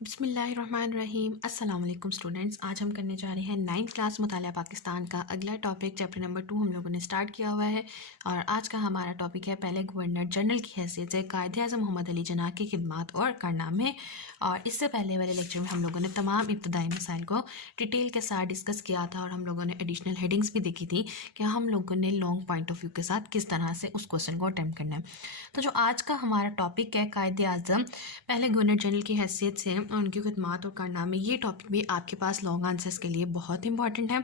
बिस्मिल्लाहिर्रहमानिर्रहीम। अस्सलाम वालेकुम स्टूडेंट्स। आज हम करने जा रहे हैं 9th क्लास मुताला पाकिस्तान का अगला टॉपिक चैप्टर नंबर 2 हम लोगों ने स्टार्ट किया हुआ है। और आज का हमारा टॉपिक है पहले गवर्नर जनरल की हैसियत से कायद-ए-आज़म मोहम्मद अली जिन्ना की खिदमत और कारनामे। और इससे पहले वाले लेक्चर में हम लोगों ने तमाम इब्तदाई मसाइल को डिटेल के साथ डिस्कस किया था और हम लोगों ने एडिशनल हेडिंग्स भी देखी थी कि हम लोगों ने लॉन्ग पॉइंट ऑफ व्यू के साथ किस तरह से उस क्वेश्चन को अटैम्प्ट करना है। तो जो आज का हमारा टॉपिक है कायद-ए-आज़म पहले गवर्नर जनरल की हैसियत से उनकी खिदमत और कारनामे, ये टॉपिक भी आपके पास लॉन्ग आंसर्स के लिए बहुत इंपॉर्टेंट है।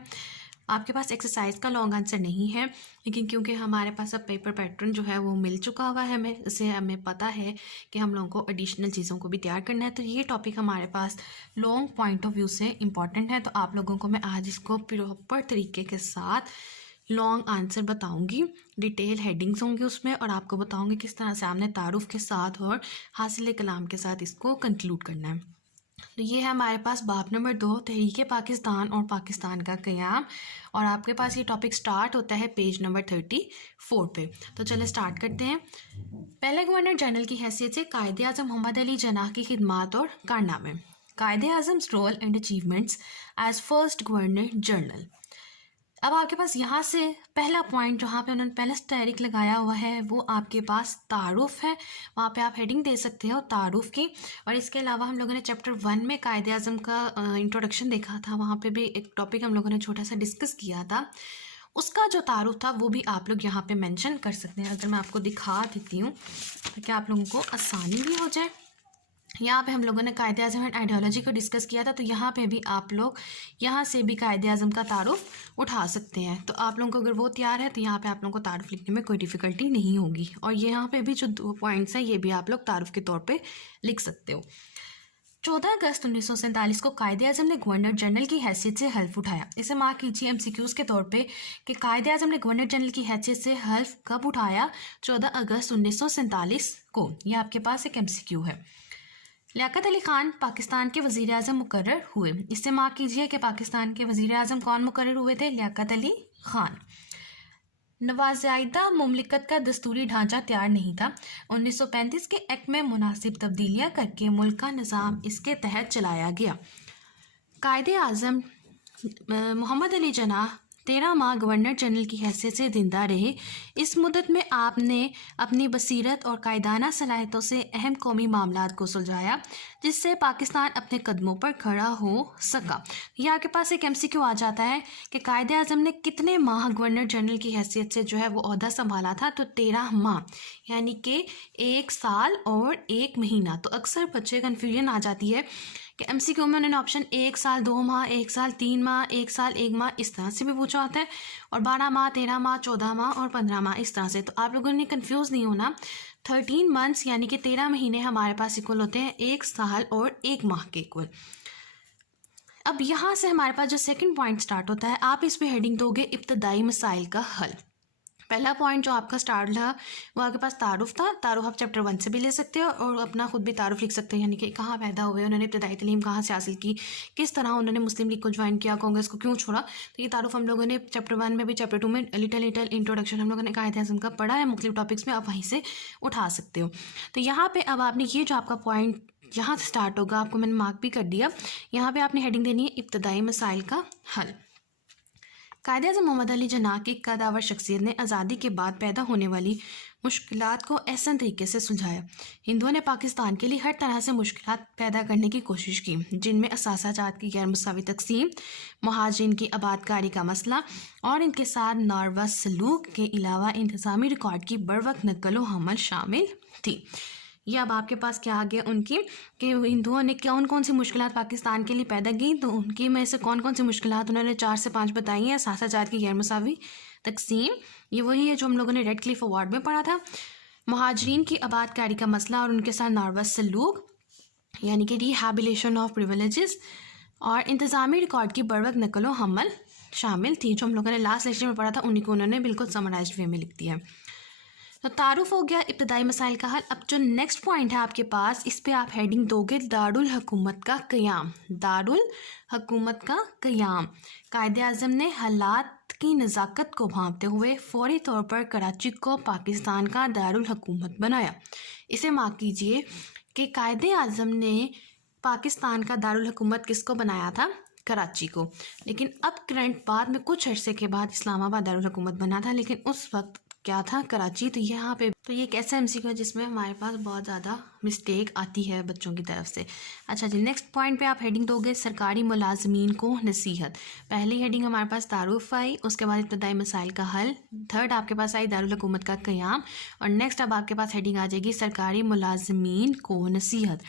आपके पास एक्सरसाइज का लॉन्ग आंसर नहीं है, लेकिन क्योंकि हमारे पास अब पेपर पैटर्न जो है वो मिल चुका हुआ है हमें, इससे हमें पता है कि हम लोगों को एडिशनल चीज़ों को भी तैयार करना है। तो ये टॉपिक हमारे पास लॉन्ग पॉइंट ऑफ व्यू से इम्पॉर्टेंट है। तो आप लोगों को मैं आज इसको प्रॉपर तरीके के साथ लॉन्ग आंसर बताऊंगी, डिटेल हेडिंग्स होंगी उसमें, और आपको बताऊंगी किस तरह से आपने तारुफ के साथ और हासिल कलाम के साथ इसको कंक्लूड करना है। तो ये है हमारे पास बाब नंबर 2 तहरीक पाकिस्तान और पाकिस्तान का क़याम। और आपके पास ये टॉपिक स्टार्ट होता है पेज नंबर 34 पे। तो चले स्टार्ट करते हैं। पहले गवर्नर जनरल की हैसियत से कायद-ए-आज़म मोहम्मद अली जिन्ना की खिदमत और कारनामे। Quaid-e-Azam's role and achievements as first governor general. अब आपके पास यहाँ से पहला पॉइंट जहाँ पे उन्होंने पहले स्टैरिक लगाया हुआ है वो आपके पास तारुफ है। वहाँ पे आप हेडिंग दे सकते हो तारुफ की। और इसके अलावा हम लोगों ने चैप्टर 1 में कायद-ए-आज़म का इंट्रोडक्शन देखा था, वहाँ पे भी एक टॉपिक हम लोगों ने छोटा सा डिस्कस किया था, उसका जो तारुफ था वो भी आप लोग यहाँ पे मेंशन कर सकते हैं। अगर मैं आपको दिखा देती हूँ ताकि आप लोगों को आसानी भी हो जाए। यहाँ पे हम लोगों ने कायद-ए-आज़म एंड आइडियोलॉजी को डिस्कस किया था, तो यहाँ पे भी आप लोग यहाँ से भी कायद-ए-आज़म का तारुफ उठा सकते हैं। तो आप लोगों को अगर वो तैयार है तो यहाँ पे आप लोगों को तारुफ लिखने में कोई डिफ़िकल्टी नहीं होगी। और यहाँ पे भी जो 2 पॉइंट्स हैं ये भी आप लोग तारुफ के तौर पे लिख सकते हो। 14 अगस्त 1947 को कायद-ए-आज़म ने गवर्नर जनरल की हैसियत से हल्फ उठाया। इसे मार्क कीजिए MCQs के तौर पे कि कायद-ए-आज़म ने गवर्नर जनरल की हैसियत से हल्फ कब उठाया? 14 अगस्त 1947 को। यह आपके पास एक MCQ है। लियाकत अली खान पाकिस्तान के वज़ीर आज़म मुकर्रर हुए। इससे मार्क कीजिए कि पाकिस्तान के वज़ीर आज़म कौन मुकर्रर हुए थे? लियाकत अली खान। नवाज़ायदा मुमलिकत का दस्तूरी ढांचा तैयार नहीं था। 1935 के एक्ट में मुनासिब तब्दीलियाँ करके मुल्क का निज़ाम इसके तहत चलाया गया। कायद-ए-आज़म मोहम्मद अली जिन्ना 13 माह गवर्नर जनरल की हैसियत से जिंदा रहे। इस मुद्दत में आपने अपनी बसीरत और कायदाना सलाहियतों से अहम कौमी मामलात को सुलझाया, जिससे पाकिस्तान अपने कदमों पर खड़ा हो सका। यह आपके पास एक MCQ आ जाता है कि कायद-ए-आज़म ने कितने माह गवर्नर जनरल की हैसियत से जो है वो ओहदा संभाला था? तो 13 माह, यानी कि 1 साल और 1 महीना। तो अक्सर बच्चे कन्फ्यूजन आ जाती है कि MCQ में उन्होंने ऑप्शन 1 साल 2 माह, 1 साल 3 माह, 1 साल 1 माह इस तरह से भी पूछा होता है, और 12 माह, 13 माह, 14 माह और 15 माह इस तरह से। तो आप लोगों ने कंफ्यूज नहीं होना। 13 मंथ्स यानी कि 13 महीने हमारे पास इक्वल होते हैं 1 साल और 1 माह के इक्वल। अब यहाँ से हमारे पास जो सेकंड पॉइंट स्टार्ट होता है, आप इस पे हेडिंग दोगे इब्तदाई मसाइल का हल। पहला पॉइंट जो आपका स्टार्ट था वो आपके पास तारुफ था। तारुफ आप चैप्टर 1 से भी ले सकते हो और अपना खुद भी तारुफ लिख सकते हो, यानी कि कहाँ पैदा हुए, उन्होंने इब्तदाई तालीम कहाँ से हासिल की, किस तरह उन्होंने मुस्लिम लीग को ज्वाइन किया, कांग्रेस को क्यों छोड़ा। तो ये तारुफ हम लोगों ने चैप्टर 1 में भी, चैप्टर 2 में लिटिल इंट्रोडक्शन हम लोगों ने कायद-ए-आज़म का पढ़ा है मुख्तलिफ टॉपिक्स में, आप वहीं से उठा सकते हो। तो यहाँ पर अब आपने ये जो आपका पॉइंट यहाँ से स्टार्ट होगा, आपको मैंने मार्क भी कर दिया। यहाँ पर आपने हेडिंग देनी है इब्तदाई मसाइल का हल। कायद-ए-आज़म मोहम्मद अली जिन्ना की कदावर शख्सियत ने आज़ादी के बाद पैदा होने वाली मुश्किलात को एहसन तरीके से सुलझाया। हिंदुओं ने पाकिस्तान के लिए हर तरह से मुश्किलात पैदा करने की कोशिश की, जिनमें असासा जात की गैर मुसावी तकसीम, महाजरीन की आबादकारी का मसला और इनके साथ नारवा सलूक के अलावा इंतज़ामी रिकॉर्ड की बरवक्त नकलो हमल शामिल थी। ये अब आपके पास क्या आ गया उनकी कि हिंदुओं ने कौन कौन सी मुश्किलात पाकिस्तान के लिए पैदा की। तो उनकी में से कौन कौन सी मुश्किलात उन्होंने 4 से 5 बताई हैं। सासा जात की गैर मसावी तकसीम, ये वही है जो हम लोगों ने रेड क्लिफ अवार्ड में पढ़ा था। महाजरीन की आबादकारी का मसला और उनके साथ नारवा सलूक यानी कि रिहैबिलिटेशन ऑफ प्रिविलेजेस, और इंतज़ामी रिकॉर्ड की बरवक्त नकलो हमल शामिल थी, जो हम लोगों ने लास्ट लेक्चर में पढ़ा था। उन्हीं को उन्होंने बिल्कुल समराइज्ड वे में लिख दिया। तो तारुफ हो गया इब्तदाई मसाइल का हल। अब जो नेक्स्ट पॉइंट है आपके पास, इस पे आप हेडिंग दोगे दारुल हुकूमत का क़याम। दारुल हुकूमत का क़याम। कायद-ए-आज़म ने हालात की नज़ाकत को भांपते हुए फौरी तौर पर कराची को पाकिस्तान का दारुल हुकूमत बनाया। इसे मार्क कीजिए कि कायद-ए-आज़म ने पाकिस्तान का दारुल हुकूमत किसको बनाया था? कराची को। लेकिन अब करंट बाद में कुछ अरसे के बाद इस्लामाबाद दारुल हुकूमत बना था, लेकिन उस वक्त क्या था? कराची। तो यहाँ पे तो ये एक ऐसा एमसीक्यू है जिसमें हमारे पास बहुत ज़्यादा मिस्टेक आती है बच्चों की तरफ से। अच्छा जी, नेक्स्ट पॉइंट पे आप हेडिंग दोगे सरकारी मुलाजमीन को नसीहत। पहली हेडिंग हमारे पास तारुफ आई, उसके बाद इब्तदाई मसाइल का हल, थर्ड आपके पास आई दारुल हुकूमत का क़याम, और नेक्स्ट अब आपके पास हेडिंग आ जाएगी सरकारी मुलाजमीन को नसीहत।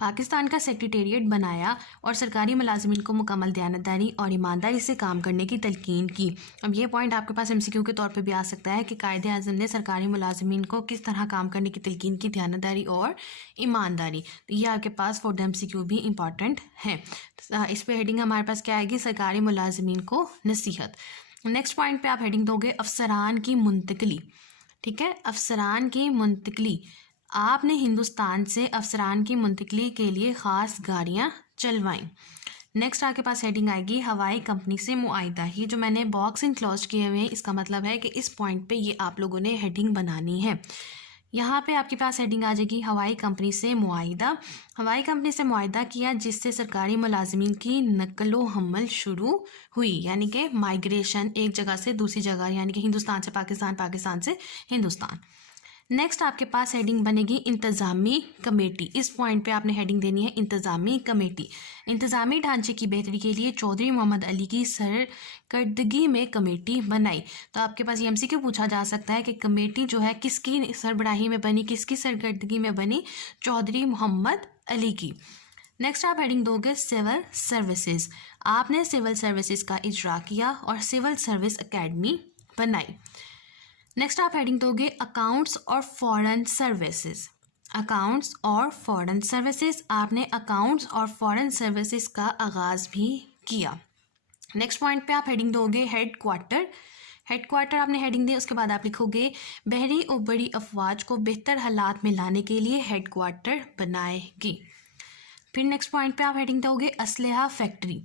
पाकिस्तान का सेक्रेटेरिएट बनाया और सरकारी मुलाजमीन को मुकम्मल दयानतदारी और ईमानदारी से काम करने की तलकीन की। अब ये पॉइंट आपके पास एमसीक्यू के तौर पे भी आ सकता है कि कायदे आज़म ने सरकारी मुलाजमीन को किस तरह काम करने की तलकीन की, दयानतदारी और ईमानदारी। तो ये आपके पास फॉर द एमसीक्यू भी इंपॉर्टेंट है। इस पर हेडिंग हमारे पास क्या आएगी? सरकारी मुलाजमीन को नसीहत। नेक्स्ट पॉइंट पे आप हेडिंग दोगे अफसरान की मुंतकली। ठीक है, अफसरान की मुंतकली। आपने हिंदुस्तान से अफसरान की मुंतकली के लिए ख़ास गाड़ियाँ चलवाईं। नेक्स्ट आपके पास हेडिंग आएगी हवाई कंपनी से मुआहिदा। ये जो मैंने बॉक्स इनक्लोज किए हुए हैं, इसका मतलब है कि इस पॉइंट पे ये आप लोगों ने हेडिंग बनानी है। यहाँ पे आपके पास हेडिंग आ जाएगी हवाई कंपनी से मुआहिदा। हवाई कंपनी से मुआहिदा किया जिससे सरकारी मुलाजमीन की नकलो हमल शुरू हुई, यानी कि माइग्रेशन एक जगह से दूसरी जगह, यानी कि हिंदुस्तान से पाकिस्तान, पाकिस्तान से हिंदुस्तान। नेक्स्ट आपके पास हेडिंग बनेगी इंतज़ामी कमेटी। इस पॉइंट पे आपने हेडिंग देनी है इंतज़ामी कमेटी। इंतज़ामी ढांचे की बेहतरी के लिए चौधरी मोहम्मद अली की सरकर्दगी में कमेटी बनाई। तो आपके पास ये एमसीक्यू पूछा जा सकता है कि कमेटी जो है किसकी सरबराही में बनी, किसकी सरकर्दगी में बनी? चौधरी मोहम्मद अली की। नेक्स्ट आप हेडिंग दोगे सिविल सर्विसेज। आपने सिविल सर्विसेज का इजरा किया और सिविल सर्विस अकेडमी बनाई। नेक्स्ट आप हेडिंग दोगे अकाउंट्स और फॉरेन सर्विसेज। अकाउंट्स और फॉरेन सर्विसेज, आपने अकाउंट्स और फॉरेन सर्विसेज का आगाज़ भी किया। नेक्स्ट पॉइंट पे आप हेडिंग दोगे हेड क्वार्टर। हेड क्वार्टर आपने हेडिंग दी, उसके बाद आप लिखोगे बहरी और बड़ी अफवाज को बेहतर हालात में लाने के लिए हेड क्वार्टर बनाएगी। फिर नेक्स्ट पॉइंट पे आप हेडिंग दोगे असलहा फैक्ट्री।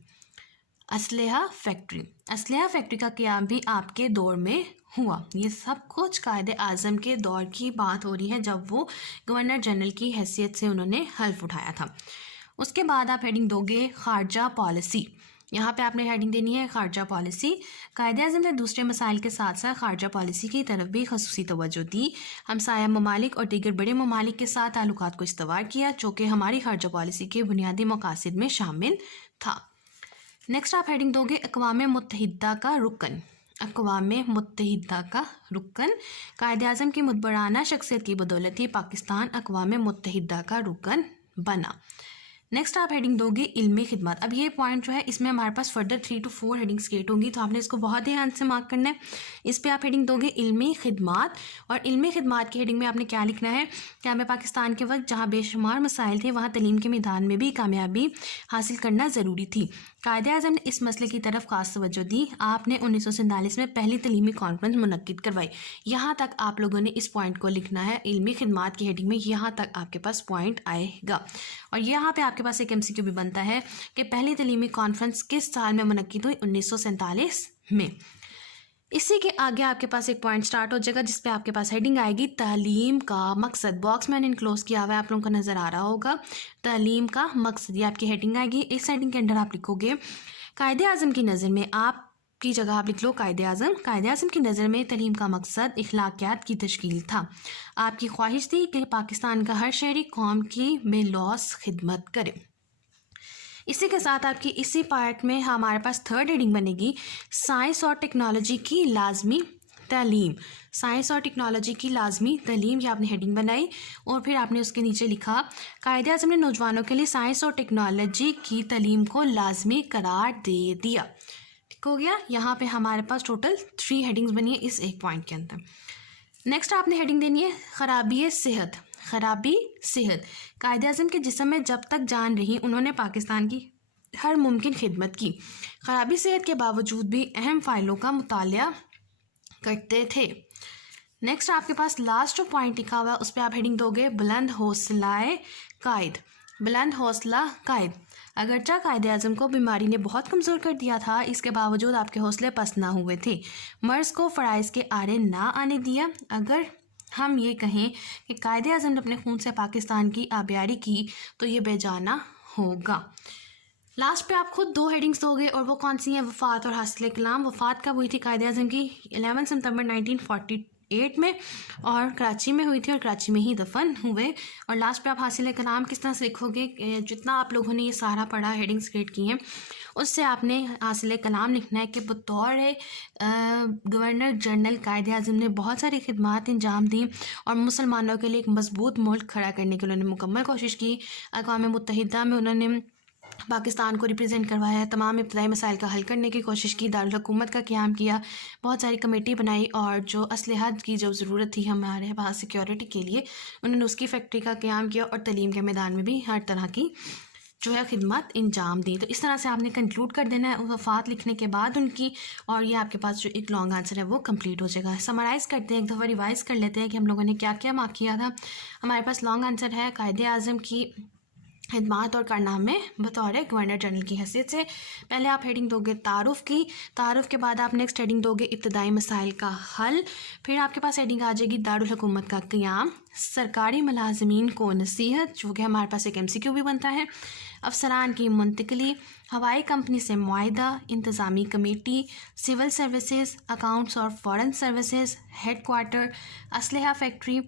असलहा फैक्ट्री, असलहा फैक्ट्री का क़याम भी आपके दौर में हुआ। ये सब कुछ कायदे आज़म के दौर की बात हो रही है, जब वो गवर्नर जनरल की हैसियत से उन्होंने हल्फ उठाया था। उसके बाद आप हेडिंग दोगे खारजा पॉलिसी। यहाँ पे आपने हेडिंग देनी है खारजा पॉलिसी। कायदे आज़म ने दूसरे मसाइल के साथ साथ खारजा पॉलिसी की तरफ भी खसूसी तवज्जो दी। हमसाया ममालिक और दीगर बड़े ममालिक के साथ ताल्लुकात को इस्तवार किया, जो कि हमारी खारजा पॉलिसी के बुनियादी मकासद में शामिल था। नेक्स्ट आप हेडिंग दोगे अक़वाम मुत्तहिदा का रुकन। अक़वाम मुत्तहिदा का रुकन, कायदे आज़म की मुतबराना शख्सियत की बदौलत ही पाकिस्तान अक़वाम मुत्तहिदा का रुकन बना। नेक्स्ट आप हेडिंग दोगे इल्मी खिदमत। अब ये पॉइंट जो है इसमें हमारे पास फर्दर 3 to 4 हेडिंग्स क्रिएट होंगी, तो आपने इसको बहुत ध्यान से मार्क करना है। इस पे आप हेडिंग दोगे इल्मी खिदमत, और इल्मी खिदमत की हेडिंग में आपने क्या लिखना है? क्या में पाकिस्तान के वक्त जहाँ बेशुमार मसाइल थे, वहाँ तलीम के मैदान में भी कामयाबी हासिल करना ज़रूरी थी। कायदे आज़म ने इस मसले की तरफ खास तवज्जो दी। आपने 1947 में पहली तलीमी कॉन्फ्रेंस मुनक्किद करवाई। यहाँ तक आप लोगों ने इस पॉइंट को लिखना है इल्मी खिदमत की हेडिंग में, यहाँ तक आपके पास पॉइंट आएगा। और यहाँ पे आपके पास एक एमसीक्यू भी बनता है कि पहली तलीमी कॉन्फ्रेंस किस साल में मुनक्किद हुई? 1947 में। इसी के आगे आपके पास एक पॉइंट स्टार्ट हो जाएगा जिस पे आपके पास हेडिंग आएगी तालीम का मकसद। बॉक्स मैंने इनक्लोज किया हुआ है, आप लोगों को नज़र आ रहा होगा। तालीम का मकसद, ये आपकी हेडिंग आएगी। इस हेडिंग के अंदर आप लिखोगे कायदे आज़म की नज़र में, आपकी जगह आप लिख लो कायदे आज़म। कायदे आज़म की नज़र में तालीम का मकसद इखलाकियात की तश्कील था। आपकी ख्वाहिश थी कि पाकिस्तान का हर शहरी कौम की बेलौस खिदमत करे। इसी के साथ आपकी इसी पार्ट में हमारे पास थर्ड हेडिंग बनेगी साइंस और टेक्नोलॉजी की लाजमी तालीम। साइंस और टेक्नोलॉजी की लाजमी तालीम, ये आपने हेडिंग बनाई और फिर आपने उसके नीचे लिखा कायदे आज़म ने नौजवानों के लिए साइंस और टेक्नोलॉजी की तालीम को लाजमी करार दे दिया। ठीक हो गया। यहाँ पे हमारे पास टोटल 3 हेडिंग्स बनी है इस एक पॉइंट के अंदर। नेक्स्ट आपने हेडिंग देनी है खराबी सेहत। खराबी सेहत, कायदे आज़म के जिस्म में जब तक जान रही उन्होंने पाकिस्तान की हर मुमकिन खिदमत की। खराबी सेहत के बावजूद भी अहम फ़ाइलों का मुतालिया करते थे। नेक्स्ट आपके पास लास्ट जो पॉइंट लिखा हुआ है उस पर आप हेडिंग दोगे बुलंद हौसलाए कायद। बुलंद हौसला कायद, अगरचा कायदे आज़म को बीमारी ने बहुत कमज़ोर कर दिया था, इसके बावजूद आपके हौसले पस्त ना हुए थे। मर्ज़ को फ़राइज़ के आड़े ना आने दिया। अगर हम ये कहें कि कायदे आज़म ने अपने खून से पाकिस्तान की आबियारी की तो ये बेजाना होगा। लास्ट पे आप खुद 2 हेडिंग्स दोगे और वो कौन सी हैं, वफ़ात और हासिल कलाम। वफ़ात कब हुई थी कायदे आज़म की? 11 सितंबर 1948 में, और कराची में हुई थी और कराची में ही दफन हुए। और लास्ट पे आप हासिल कलाम किस तरह से लिखोगे, जितना आप लोगों ने ये सारा पढ़ा, हेडिंग्स क्रिएट की हैं, उससे आपने हासिल कलाम लिखना है कि बतौर गवर्नर जनरल कायदे आज़म ने बहुत सारी खिदमात अंजाम दी और मुसलमानों के लिए एक मजबूत मुल्क खड़ा करने की उन्होंने मुकम्मल कोशिश की। अक़वाम मुत्तहिदा में उन्होंने पाकिस्तान को रिप्रेजेंट करवाया, तमाम इब्तदाई मसाइल का हल करने की कोशिश की, दारुल हुकूमत का क़याम किया, बहुत सारी कमेटी बनाई, और जो असलहा की जो ज़रूरत थी हमारे पास सिक्योरिटी के लिए, उन्होंने उसकी फैक्ट्री का क़याम किया, और तलीम के मैदान में भी हर तरह की जो है खिदमत अंजाम दी। तो इस तरह से आपने कंक्लूड कर देना है वफ़ात लिखने के बाद उनकी, और ये आपके पास जो एक लॉन्ग आंसर है वो कंप्लीट हो जाएगा। समराइज़ करते हैं, एक दफ़ा रिवाइज़ कर लेते हैं कि हम लोगों ने क्या क्या मार्क किया था। हमारे पास लॉन्ग आंसर है कायदे आज़म की खिदमात और कारनामे बतौर गवर्नर जनरल की हैसियत से। पहले आप हेडिंग दोगे तारुफ़ की, तारुफ़ के बाद आप नेक्स्ट हेडिंग दोगे इब्तदाई मसाइल का हल, फिर आपके पास हेडिंग आ जाएगी दारुल हुकूमत का क़याम, सरकारी मुलाजमीन को नसीहत, जो कि हमारे पास एक MCQ भी बनता है, अफसरान की मुंतकली, हवाई कंपनी से मुआहदा, इंतज़ामी कमेटी, सिविल सर्विसेज, अकाउंट्स और फॉरेन सर्विसेज, हेड क्वार्टर, असलहा फैक्ट्री,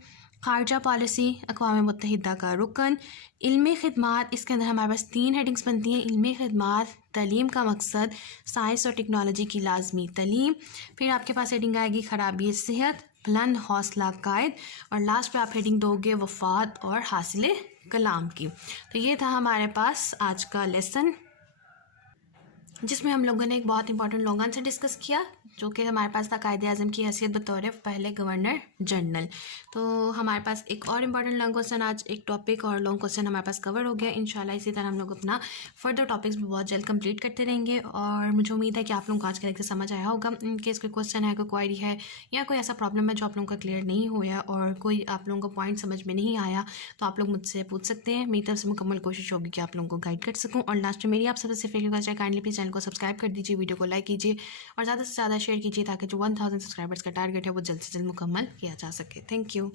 खारजा पॉलिसी, अक़वाम मुत्तहिदा का रुकन, इल्मी खिदमात। इसके अंदर हमारे पास 3 हेडिंग्स बनती हैं, इल्मी खिदमात, तलीम का मकसद, साइंस और टेक्नोलॉजी की लाजमी तलीम। फिर आपके पास हेडिंग आएगी खराबी सेहत, बुलंद हौसला कायद, और लास्ट पे आप हेडिंग दोगे वफ़ात और हासिल कलाम की। तो ये था हमारे पास आज का लेसन, जिसमें हम लोगों ने एक बहुत इंपॉर्टेंट लॉन्ग आंसर डिस्कस किया, जो कि हमारे पास था कायदे आज़म की हैसियत बतौर पहले गवर्नर जनरल। तो हमारे पास एक और इम्पॉर्टेंट लॉन्ग क्वेश्चन, आज एक टॉपिक और लॉन्ग क्वेश्चन हमारे पास कवर हो गया। इंशाल्लाह इसी तरह हम लोग अपना फर्दर टॉपिक्स भी बहुत जल्द कंप्लीट करते रहेंगे, और मुझे उम्मीद है कि आप लोगों को आज के लेक्चर समझ आया होगा। इनकेस कोई क्वेश्चन है, कोई क्वायरी है, या कोई ऐसा प्रॉब्लम है जो आप लोगों का क्लियर नहीं हुआ, और कोई आप लोगों को पॉइंट समझ में नहीं आया, तो आप लोग मुझसे पूछ सकते हैं। मेरी तरफ से मुकम्मल कोशिश होगी कि आप लोगों को गाइड कर सकूँ। और लास्ट में मेरी आप सबसे सिर्फ रिक्वेस्ट है, काइंडली प्लीज़ चैनल को सब्सक्राइब कर दीजिए, वीडियो को लाइक कीजिए, और ज़्यादा से ज़्यादा शेयर कीजिए, ताकि जो 1000 सब्सक्राइबर्स का टारगेट है वो जल्द से जल्द मुकम्मल किया जा सके। Thank you.